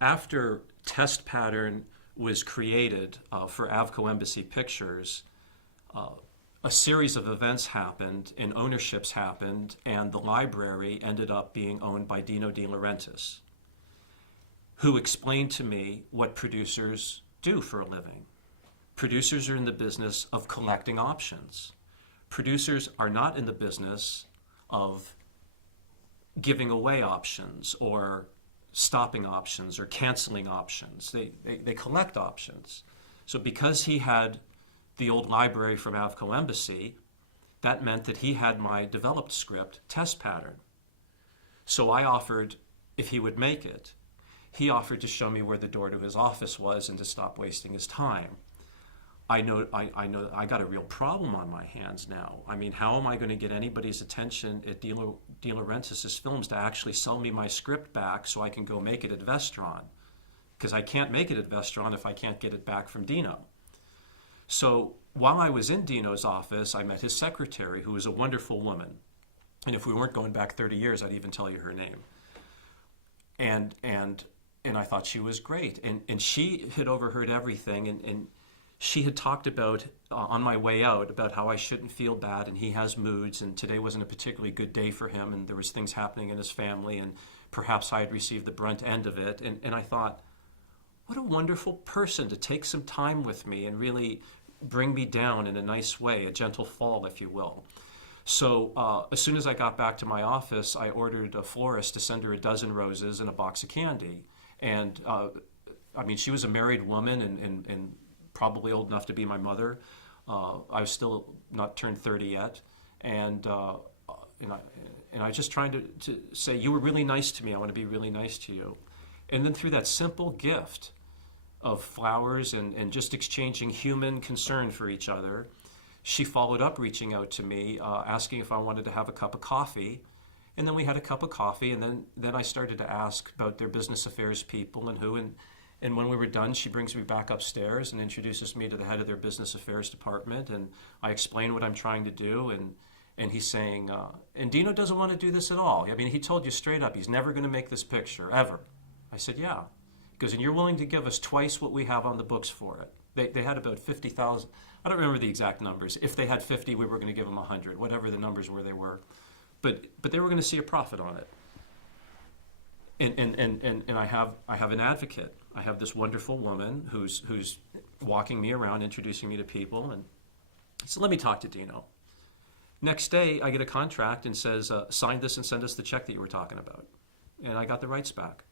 after Test Pattern was created for Avco Embassy Pictures, a series of events happened and ownerships happened, and the library ended up being owned by Dino De Laurentiis, who explained to me what producers do for a living. Producers are in the business of collecting options. Producers are not in the business of giving away options or stopping options or canceling options. They collect options. So because he had the old library from Avco Embassy, that meant that he had my developed script, Test Pattern. So I offered, if he would make it, he offered to show me where the door to his office was and to stop wasting his time. I know I got a real problem on my hands now. I mean, how am I going to get anybody's attention at De Laurentiis' films to actually sell me my script back so I can go make it at Vestron? Because I can't make it at Vestron if I can't get it back from Dino. So while I was in Dino's office, I met his secretary, who was a wonderful woman. And if we weren't going back 30 years, I'd even tell you her name. And I thought she was great. And she had overheard everything. And she had talked about, on my way out, about how I shouldn't feel bad, and he has moods, and today wasn't a particularly good day for him, and there was things happening in his family, and perhaps I had received the brunt end of it. And I thought, what a wonderful person to take some time with me and really bring me down in a nice way, a gentle fall, if you will. So as soon as I got back to my office, I ordered a florist to send her a dozen roses and a box of candy. And I mean, she was a married woman and probably old enough to be my mother. I was still not turned 30 yet. And I just trying to say, you were really nice to me. I want to be really nice to you. And then through that simple gift of flowers and just exchanging human concern for each other, she followed up reaching out to me, asking if I wanted to have a cup of coffee. And then we had a cup of coffee, and then I started to ask about their business affairs people and who. And when we were done, she brings me back upstairs and introduces me to the head of their business affairs department. And I explain what I'm trying to do. And he's saying, and Dino doesn't want to do this at all. I mean, he told you straight up, he's never going to make this picture, ever. I said, yeah. Because, and you're willing to give us twice what we have on the books for it. They had about 50,000. I don't remember the exact numbers. If they had 50, we were going to give them 100. Whatever the numbers were, they were. But they were going to see a profit on it. And I have an advocate. I have this wonderful woman who's walking me around, introducing me to people. And so let me talk to Dino. Next day, I get a contract and says, sign this and send us the check that you were talking about. And I got the rights back.